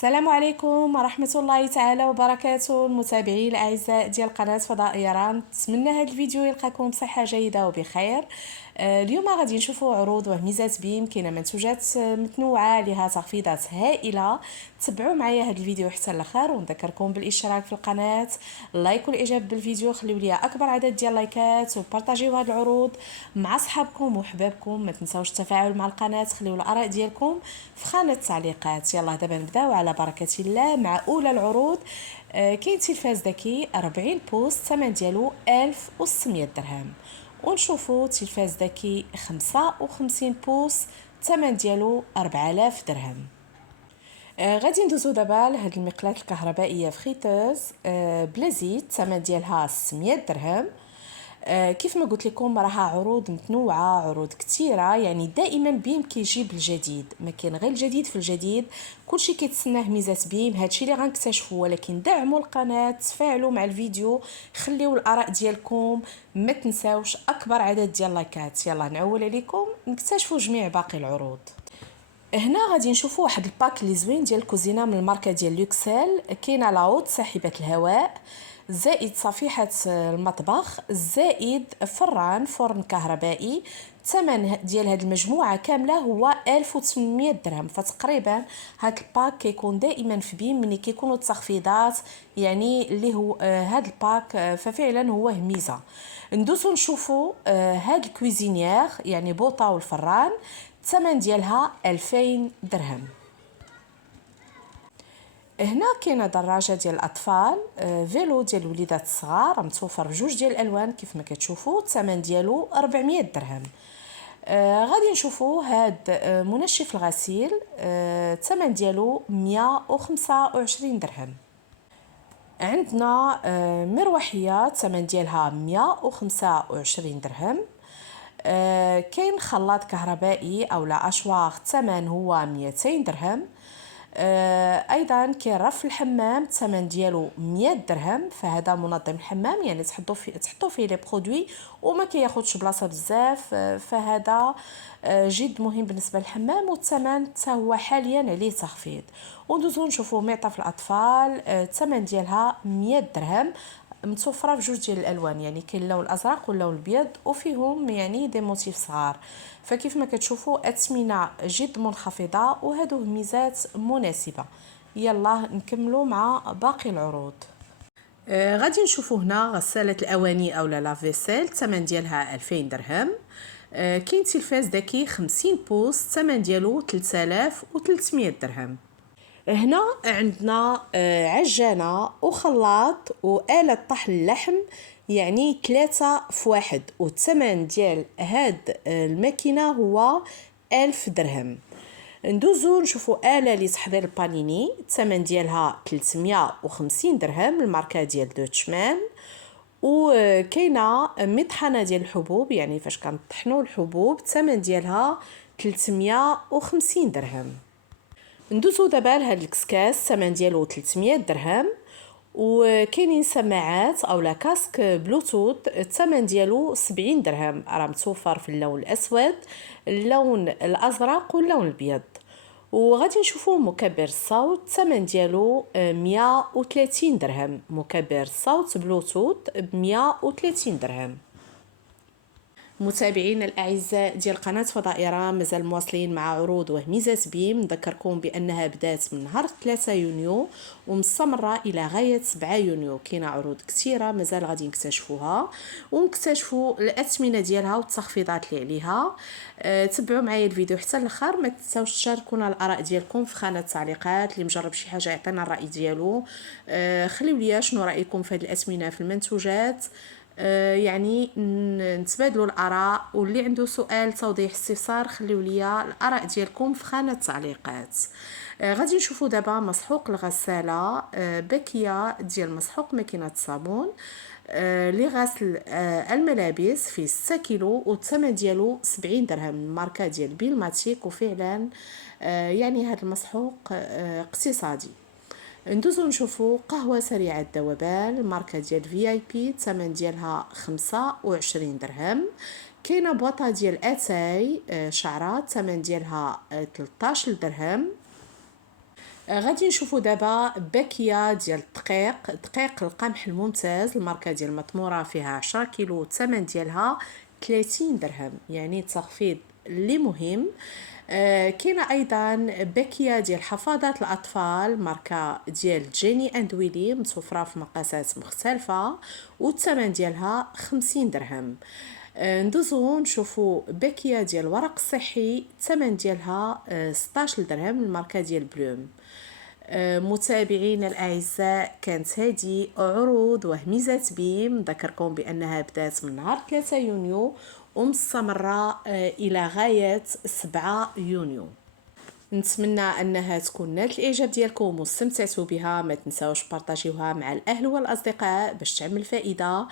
السلام عليكم ورحمة الله تعالى وبركاته، المتابعين الأعزاء ديال قناة فضاء إيران. نتمنى هذا الفيديو يلقاكم بصحة جيدة وبخير. اليوم غادي نشوفوا عروض وهميزات بيم، كاينه منتوجات متنوعة لها تخفيضات هائلة. تبعوا معايا هذا الفيديو حتى الاخر، ونذكركم بالاشتراك في القناة، اللايك والاعجاب بالفيديو، خليو لي اكبر عدد ديال اللايكات وبارطاجيو هذه العروض مع صحابكم وحبابكم. ما تنساوش التفاعل مع القناة، خليو الاراء ديالكم في خانة التعليقات. يلا دابا نبداو على بركة الله مع اولى العروض. كاين تلفاز ذكي 40 بوص، الثمن ديالو 1600 درهم. ونشوفوا تلفاز ذكي 55 بوص، الثمن ديالو 4000 درهم. غادي ندوزو دابا لهاد المقلاة الكهربائية فريتوز بلا زيت، الثمن ديالها 600 درهم. كيف ما قلت لكم راها عروض متنوعه، عروض كثيره، يعني دائما بيم كيجيب الجديد، ما كاين غير الجديد في الجديد، كلشي كيتسناه ميزات بيم. هادشي اللي غنكتشفوا، ولكن دعموا القناه، تفاعلوا مع الفيديو، خليوا الاراء ديالكم، ما تنساوش اكبر عدد ديال لايكات. يلا نعول عليكم نكتشفوا جميع باقي العروض. هنا غادي نشوفوا واحد الباك اللي زوين ديال الكوزينه من الماركه ديال لوكسيل. كاينه لاوت ساحبه الهواء، زائد صفيحه المطبخ، زائد فرن كهربائي. الثمن ديال هاد المجموعه كامله هو 1800 درهم. فتقريبا هاد الباك كيكون دائما في بيم ملي كيكونوا التخفيضات، يعني اللي هو هاد الباك ففعلا هو هميزه. ندوسو نشوفوا هاد الكويزينيير، يعني بوطه والفران، الثمن ديالها 2000 درهم. هنا كاينه دراجه ديال الاطفال، فيلو ديال الوليدات الصغار، متوفر بجوج ديال الالوان كيف ما كتشوفوا، الثمن ديالو 400 درهم. غادي نشوفوا هاد منشف الغسيل، الثمن ديالو 125 درهم. عندنا مروحيه، الثمن ديالها 125 درهم. كاين خلاط كهربائي او لا اشواغ، الثمن هو 200 درهم. ايضا كاين رف الحمام، الثمن ديالو 100 درهم. فهذا منظم الحمام، يعني تحطوا فيه لي برودوي وما كياخذش بلاصه بزاف. فهذا جد مهم بالنسبه للحمام، والثمن حتى هو حاليا عليه تخفيض. وندوزو نشوفوا معطف الاطفال، الثمن ديالها 100 درهم، متوفره بجوج ديال الالوان، يعني كاين اللون الازرق واللون الابيض، وفيهم يعني دي موتيف صغار. فكيف ما كتشوفوا اثمنه جد منخفضه، وهادو ميزات مناسبه. يلا نكملوا مع باقي العروض. غادي نشوفوا هنا غسالة الأواني أو لا لافيسيل، الثمن ديالها 2000 درهم. كاين تلفاز ذكي 50 بوص، الثمن ديالو 3300 درهم. هنا عندنا عجانة وخلاط وآلة طحن اللحم، يعني 3 في 1، والثمن ديال هاد الماكينة هو 1000 درهم. ندوزو نشوفوا آلة لتحضير البانيني، الثمن ديالها 350 درهم، الماركة ديال دوتشمان. وكاينه مطحنه ديال الحبوب، يعني فاش كنطحنوا الحبوب، الثمن ديالها 350 درهم. ندوزو دابا لهاد الكسكاس، الثمن ديالو 300 درهم. وكاينين سماعات او لا كاسك بلوتوث، الثمن ديالو 70 درهم، راه متوفر في اللون الاسود، اللون الازرق واللون الابيض. وغادي نشوفوا مكبر الصوت، الثمن ديالو 130 درهم، مكبر الصوت بلوتوث ب 130 درهم. متابعين الاعزاء ديال قناه فضاء ايران، مازال مواصلين مع عروض وهميزات بيم. نذكركم بانها بدات من نهار 3 يونيو ومستمره الى غايه 7 يونيو. كاينه عروض كثيره مازال غادي نكتشفوها، ونكتشفوا الاثمنه ديالها والتخفيضات اللي عليها. تبعوا معايا الفيديو حتى الاخر. ما تنساوش تشاركونا الاراء ديالكم في خانه التعليقات، اللي مجرب شي حاجه يعطينا الراي ديالو. خليو لي شنو رايكم في هذه الاثمنه في المنتوجات. يعني نتبادلوا الاراء، واللي عنده سؤال توضيح استفسار خليو لي الاراء ديالكم في خانه التعليقات. غادي نشوفوا دابا مسحوق الغساله، باكيه ديال مسحوق ماكينه الصابون لغسل الملابس في 6 كيلو، والثمن ديالو 70 درهم، الماركه ديال بيلماتيك. وفعلا يعني هذا المسحوق اقتصادي. ندوزو نشوفو قهوة سريعة الذوبان، الماركة ديال في اي بي، الثمن ديالها 25 درهم. كاينه بواطه ديال اتاي شعرات، الثمن ديالها 13 درهم. غادي نشوفوا دابا باكيه ديال دقيق القمح الممتاز، الماركه ديال مطموره، فيها 10 كيلو، الثمن ديالها 30 درهم، يعني تخفيض اللي مهم. كاينه ايضا باكيه ديال حفاضات الاطفال، ماركه ديال جيني اند ويلي، متوفره في مقاسات مختلفه، والثمن ديالها 50 درهم. ندوزو نشوفو باكيه ديال الورق الصحي، الثمن ديالها 16 درهم، الماركه ديال بلوم. متابعينا الأعزاء، كانت هذه عروض وهميزات بيم، نذكركم بأنها بدات من نهار 3 يونيو ومستمرة إلى غاية 7 يونيو. نتمنى انها تكون نالت الاعجاب ديالكم واستمتعتوا بها. ما تنساوش بارطاجيوها مع الاهل والاصدقاء باش تعمل فائده.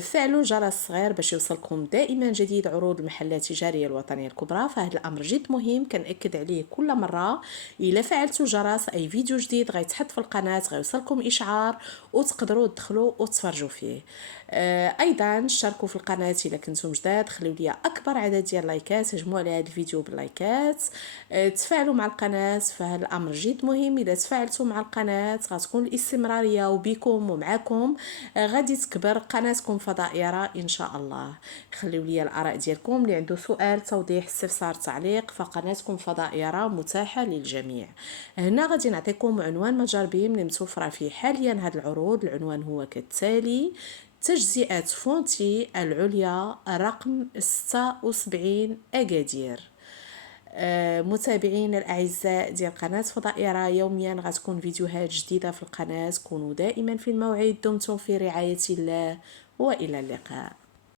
فعلوا الجرس الصغير باش يوصلكم دائما جديد عروض المحلات التجاريه الوطنيه الكبرى، فهذا الامر جد مهم كنأكد عليه كل مره. الا فعلتوا الجرس اي فيديو جديد غيتحط في القناه غيوصلكم اشعار وتقدروا تدخلوا وتفرجوا فيه. ايضا اشتركوا في القناه اذا كنتم جداد، خليوا لي اكبر عدد ديال اللايكات، هجموا على هذا الفيديو باللايكات. تفاعلوا مع القناه، فهذا الامر جد مهم. اذا تفاعلتوا مع القناه غتكون الاستمراريه وبكم ومعكم غادي تكبر قناتكم فضاء يرى ان شاء الله. خليوا لي الاراء ديالكم، اللي عنده سؤال توضيح استفسار تعليق، فقناتكم فضاء يرى متاحه للجميع. هنا غادي نعطيكم عنوان متجر بيم اللي متوفره فيه حاليا هذه العروض. العنوان هو كالتالي: تجزئة فونتي العليا رقم 76 أكادير. متابعين الأعزاء ديال قناة فضاء يرى، يوميا غتكون فيديوهات جديدة في القناة. كونوا دائما في الموعد، دمتم في رعاية الله وإلى اللقاء.